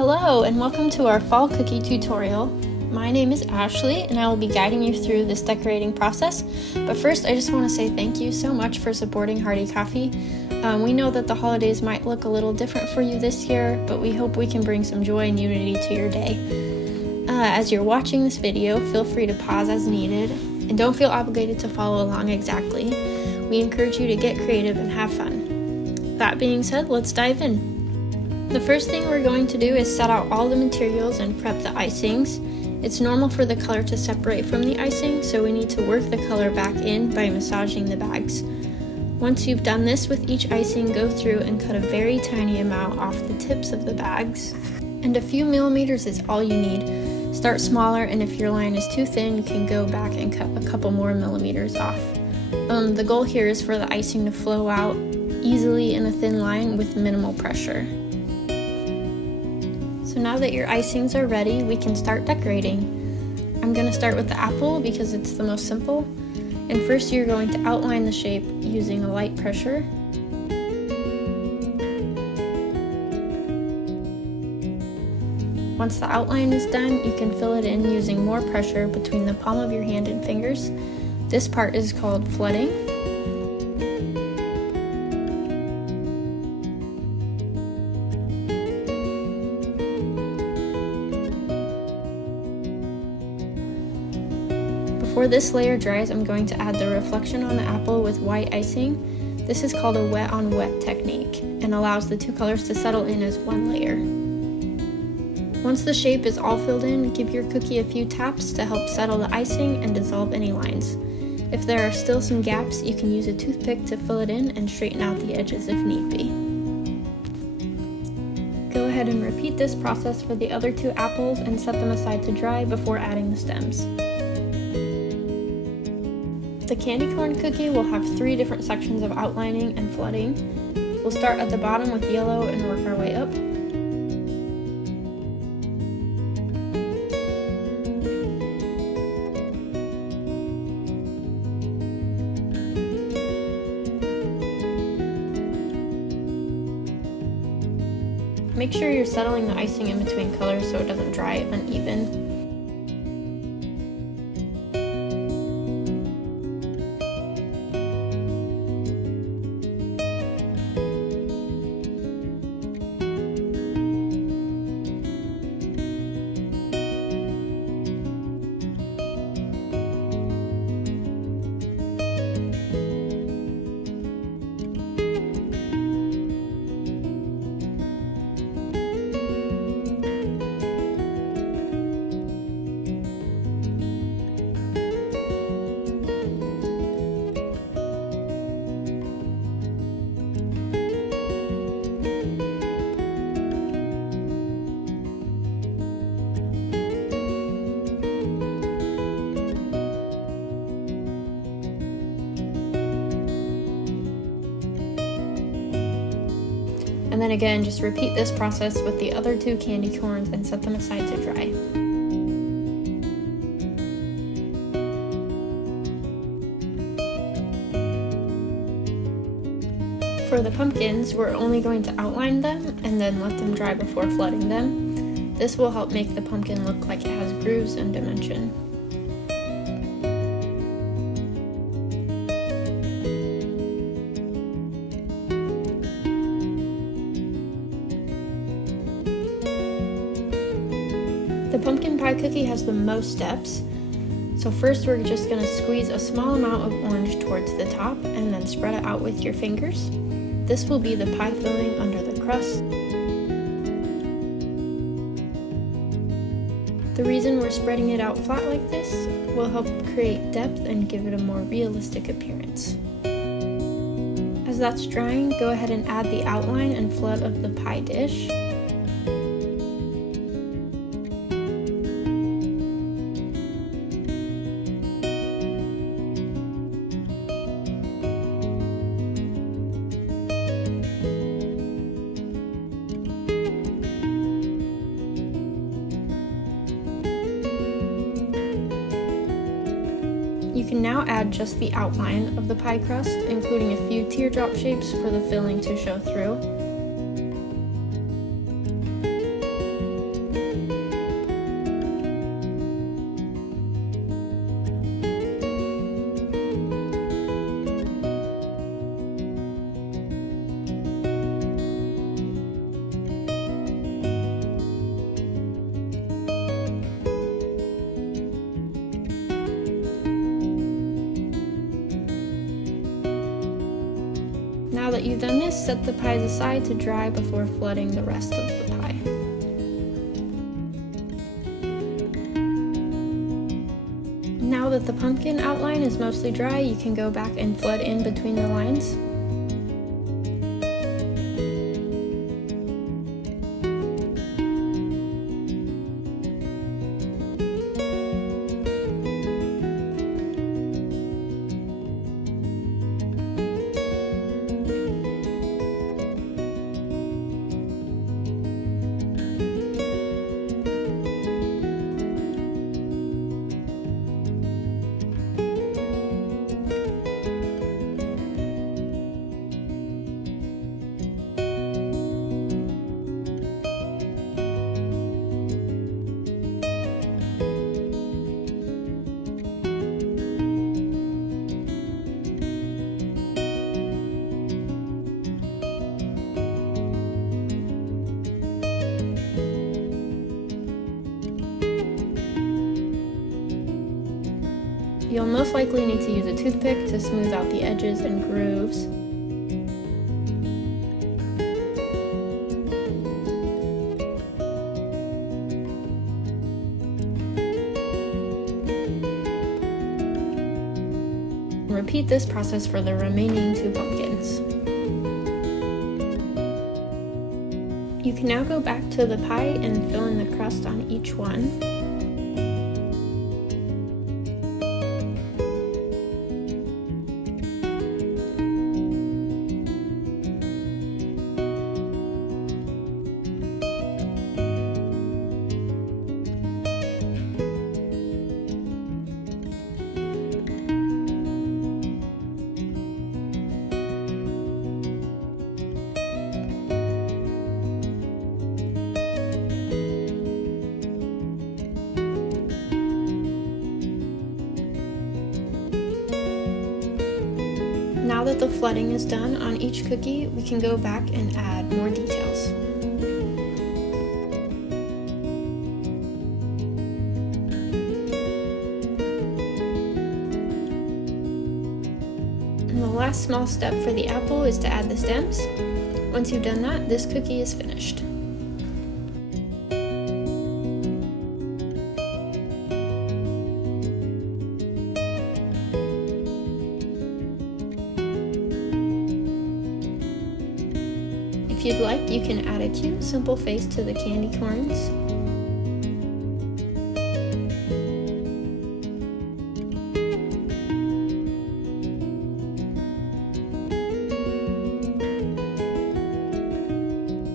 Hello and welcome to our fall cookie tutorial. My name is Ashley and I will be guiding you through this decorating process. But first I just want to say thank you so much for supporting Hearty Coffee. We know that the holidays might look a little different for you this year, but we hope we can bring some joy and unity to your day. As you're watching this video, feel free to pause as needed and don't feel obligated to follow along exactly. We encourage you to get creative and have fun. That being said, let's dive in. The first thing we're going to do is set out all the materials and prep the icings. It's normal for the color to separate from the icing, so we need to work the color back in by massaging the bags. Once you've done this with each icing, go through and cut a very tiny amount off the tips of the bags. And a few millimeters is all you need. Start smaller, and if your line is too thin, you can go back and cut a couple more millimeters off. The goal here is for the icing to flow out easily in a thin line with minimal pressure. So now that your icings are ready, we can start decorating. I'm going to start with the apple because it's the most simple. And first you're going to outline the shape using a light pressure. Once the outline is done, you can fill it in using more pressure between the palm of your hand and fingers. This part is called flooding. Before this layer dries, I'm going to add the reflection on the apple with white icing. This is called a wet on wet technique and allows the two colors to settle in as one layer. Once the shape is all filled in, give your cookie a few taps to help settle the icing and dissolve any lines. If there are still some gaps, you can use a toothpick to fill it in and straighten out the edges if need be. Go ahead and repeat this process for the other two apples and set them aside to dry before adding the stems. The candy corn cookie will have 3 different sections of outlining and flooding. We'll start at the bottom with yellow and work our way up. Make sure you're settling the icing in between colors so it doesn't dry uneven. And then again, just repeat this process with the other 2 candy corns and set them aside to dry. For the pumpkins, we're only going to outline them and then let them dry before flooding them. This will help make the pumpkin look like it has grooves and dimension. The pumpkin pie cookie has the most steps, so first we're just going to squeeze a small amount of orange towards the top and then spread it out with your fingers. This will be the pie filling under the crust. The reason we're spreading it out flat like this will help create depth and give it a more realistic appearance. As that's drying, go ahead and add the outline and flood of the pie dish. You can now add just the outline of the pie crust, including a few teardrop shapes for the filling to show through. that you've done this, set the pies aside to dry before flooding the rest of the pie. Now that the pumpkin outline is mostly dry, you can go back and flood in between the lines. You'll most likely need to use a toothpick to smooth out the edges and grooves. Repeat this process for the remaining 2 pumpkins. You can now go back to the pie and fill in the crust on each one. Now that the flooding is done on each cookie, we can go back and add more details. And the last small step for the apple is to add the stems. Once you've done that, this cookie is finished. If you'd like, you can add a cute, simple face to the candy corns.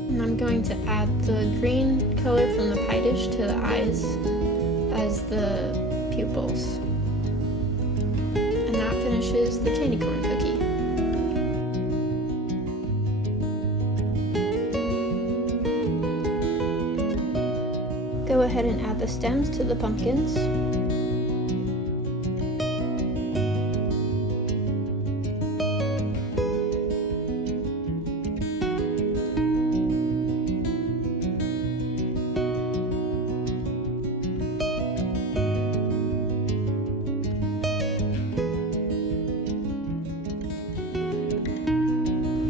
And I'm going to add the green color from the pie dish to the eyes as the pupils. And that finishes the candy corn cookie. Go ahead and add the stems to the pumpkins.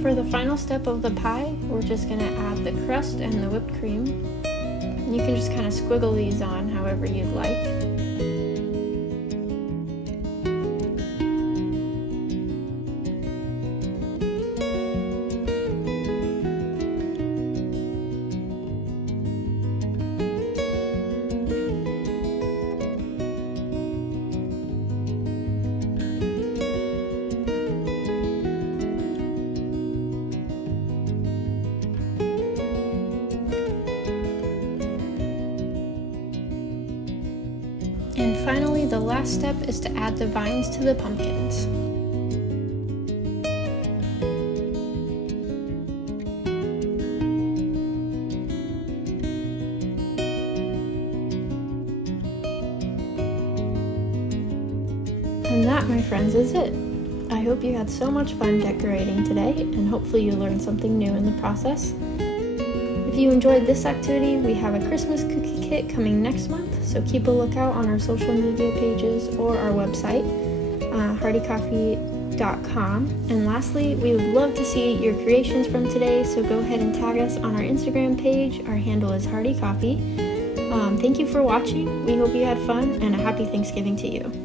For the final step of the pie, we're just going to add the crust and the whipped cream. You can just kind of squiggle these on however you'd like. And finally, the last step is to add the vines to the pumpkins. And that, my friends, is it. I hope you had so much fun decorating today, and hopefully you learned something new in the process. If you enjoyed this activity, we have a Christmas cookie kit coming next month, so keep a lookout on our social media pages or our website, Hearty Coffee hardycoffee.com. And lastly, we would love to see your creations from today, so go ahead and tag us on our Instagram page. Our handle is Hardy Coffee. Thank you for watching. We hope you had fun, and a happy Thanksgiving to you.